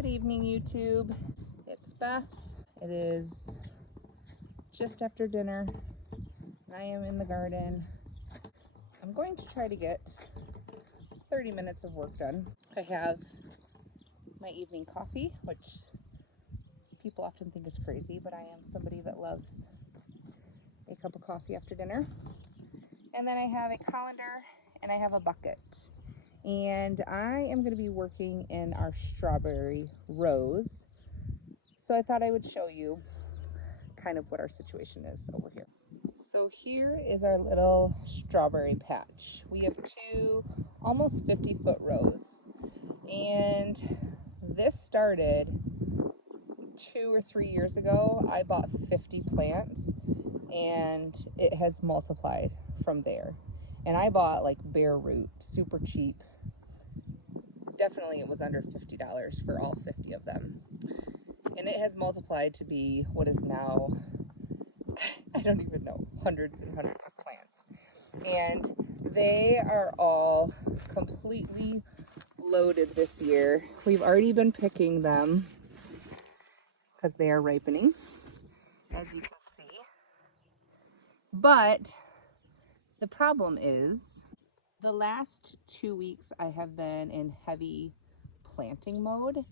Good evening, YouTube. It's Beth. It is just after dinner. I am in the garden. I'm going to try to get 30 minutes of work done. I have my evening coffee, which people often think is crazy, but I am somebody that loves a cup of coffee after dinner. And then I have a colander and I have a bucket. And I am going to be working in our strawberry rows. So I thought I would show you kind of what our situation is over here. So here is our little strawberry patch. We have two almost 50-foot rows. And this started 2 or 3 years ago. I bought 50 plants and it has multiplied from there. And I bought like bare root, super cheap. Definitely it was under $50 for all 50 of them. And it has multiplied to be what is now, I don't even know, hundreds and hundreds of plants. And they are all completely loaded this year. We've already been picking them because they are ripening, as you can see. But the problem is, the last 2 weeks I have been in heavy planting mode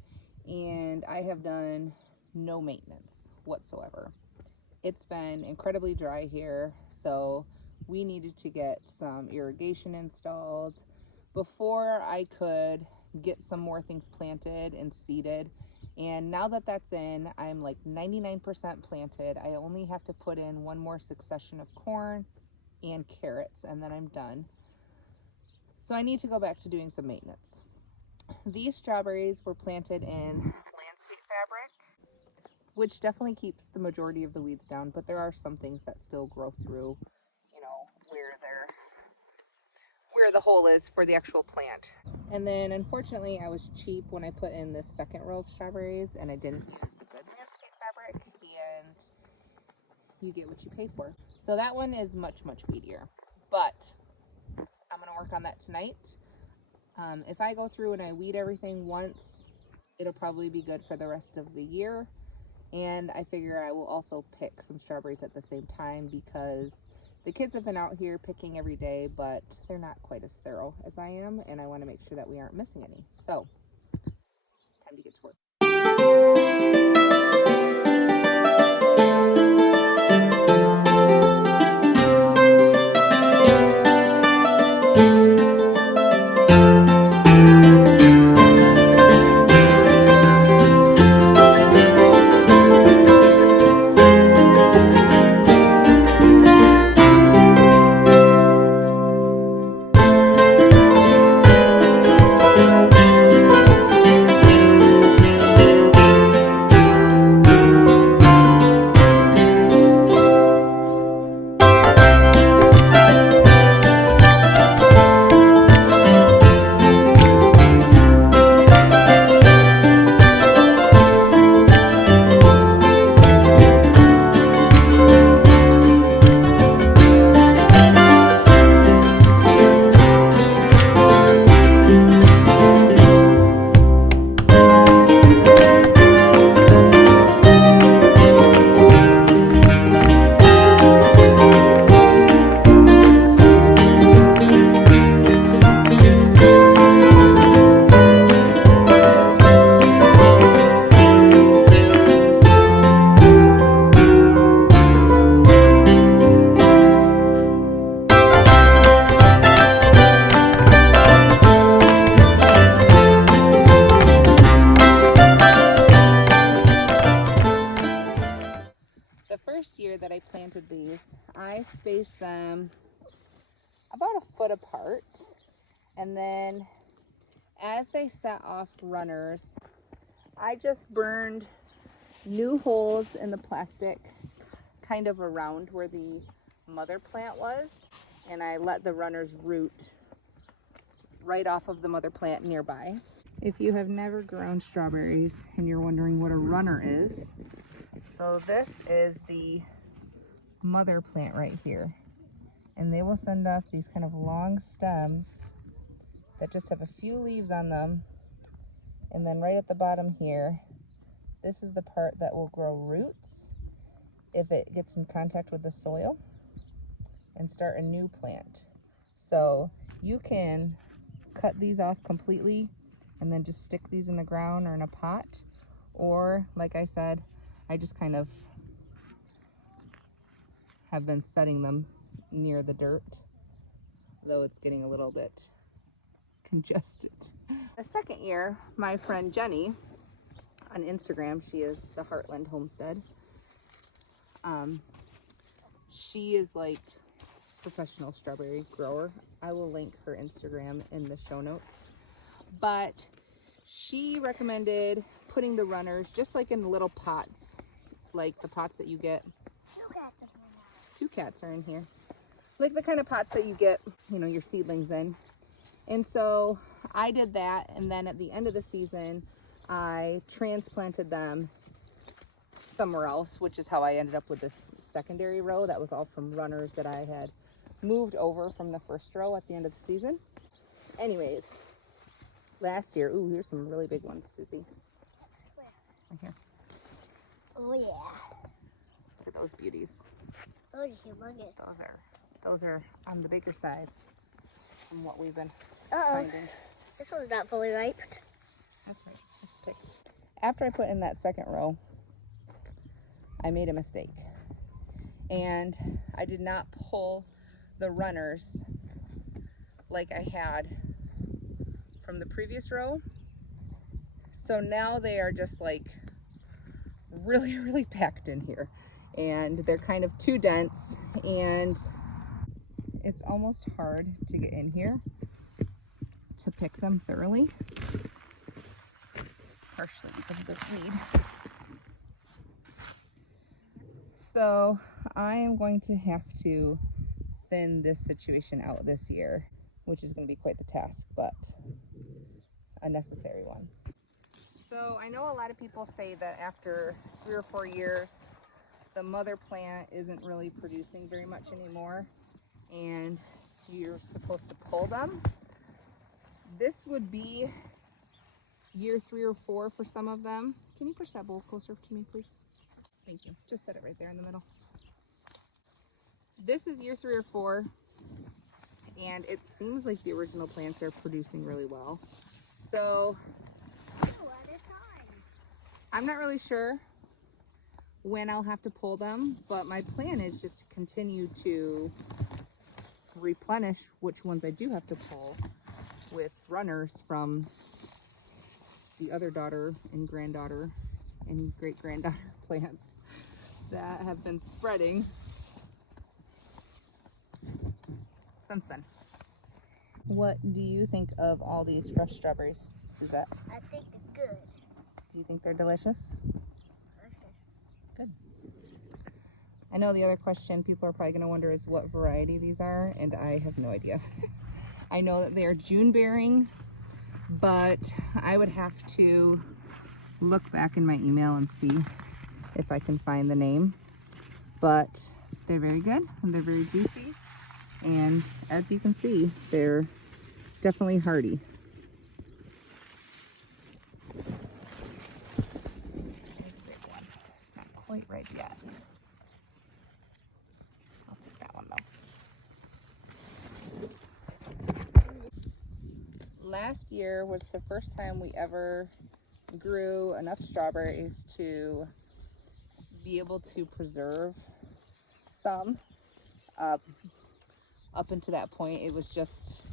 and I have done no maintenance whatsoever. It's been incredibly dry here, so we needed to get some irrigation installed before I could get some more things planted and seeded. And now that that's in, I'm like 99% planted. I only have to put in one more succession of corn and carrots and then I'm done. So I need to go back to doing some maintenance. These strawberries were planted in landscape fabric, which definitely keeps the majority of the weeds down, but there are some things that still grow through, you know, where the hole is for the actual plant. And then unfortunately I was cheap when I put in this second row of strawberries and I didn't use the good landscape fabric, and you get what you pay for. So that one is much, much weedier, but I'm gonna work on that tonight. If I go through and I weed everything once, it'll probably be good for the rest of the year. And I figure I will also pick some strawberries at the same time because the kids have been out here picking every day, but they're not quite as thorough as I am, and I want to make sure that we aren't missing any. So, time to get to work. First year that I planted these, I spaced them about a foot apart, and then as they set off runners, I just burned new holes in the plastic kind of around where the mother plant was, and I let the runners root right off of the mother plant nearby. If you have never grown strawberries and you're wondering what a runner is, so this is the mother plant right here, and they will send off these kind of long stems that just have a few leaves on them, And then right at the bottom here, this is the part that will grow roots if it gets in contact with the soil and start a new plant. So you can cut these off completely and then just stick these in the ground or in a pot. Or, like I said, I just kind of have been setting them near the dirt, though it's getting a little bit congested. The second year, my friend Jenny on Instagram, she is the Heartland Homestead. She is like professional strawberry grower. I will link her Instagram in the show notes. But she recommended putting the runners just like in little pots, like the pots that you get. Two cats are in here. Like the kind of pots that you get, you know, your seedlings in. And so I did that, and then at the end of the season, I transplanted them somewhere else, which is how I ended up with this secondary row. That was all from runners that I had moved over from the first row at the end of the season. Anyways, last year, ooh, here's some really big ones, Susie. Right here. Oh yeah. Look at those beauties. Those are humongous. Those are on the bigger size from what we've been Uh-oh. finding. This one's not fully ripe. That's right. It's picked. After I put in that second row, I made a mistake. And I did not pull the runners like I had from the previous row. So now they are just like really, really packed in here. And they're kind of too dense, and it's almost hard to get in here to pick them thoroughly, partially because of this weed. So I am going to have to thin this situation out this year, which is going to be quite the task, but a necessary one. So I know a lot of people say that after 3 or 4 years, the mother plant isn't really producing very much anymore, and you're supposed to pull them. This would be year 3 or 4 for some of them. Can you push that bowl closer to me, please? Thank you. Just set it right there in the middle. This is year 3 or 4, and it seems like the original plants are producing really well. So I'm not really sure when I'll have to pull them, but my plan is just to continue to replenish which ones I do have to pull with runners from the other daughter and granddaughter and great-granddaughter plants that have been spreading since then. What do you think of all these fresh strawberries, Suzette? I think they're good. Do you think they're delicious? Good. I know the other question people are probably going to wonder is what variety these are, and I have no idea. I know that they are June bearing, but I would have to look back in my email and see if I can find the name. But they're very good and they're very juicy, and as you can see, they're definitely hardy. There's a big one. It's not quite ripe yet. I'll take that one though. Last year was the first time we ever grew enough strawberries to be able to preserve some. Up until that point, it was just,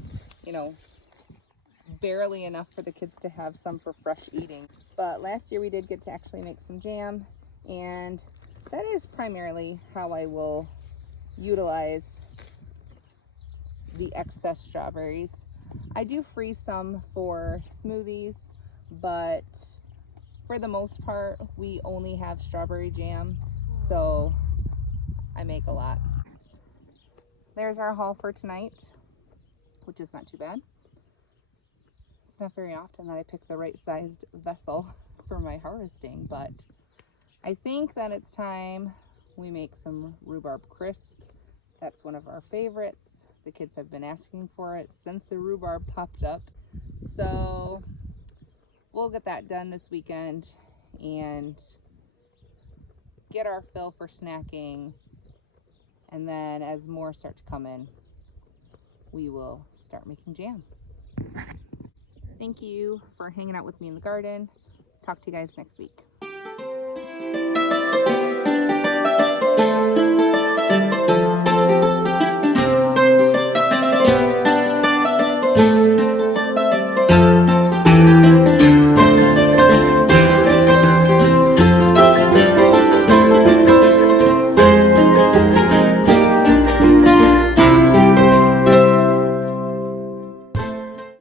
you know, barely enough for the kids to have some for fresh eating. But last year we did get to actually make some jam, and that is primarily how I will utilize the excess strawberries. I do freeze some for smoothies, but for the most part, we only have strawberry jam, so I make a lot. There's our haul for tonight, which is not too bad. It's not very often that I pick the right sized vessel for my harvesting, but I think that it's time we make some rhubarb crisp. That's one of our favorites. The kids have been asking for it since the rhubarb popped up. So we'll get that done this weekend and get our fill for snacking. And then as more start to come in, we will start making jam. Thank you for hanging out with me in the garden. Talk to you guys next week.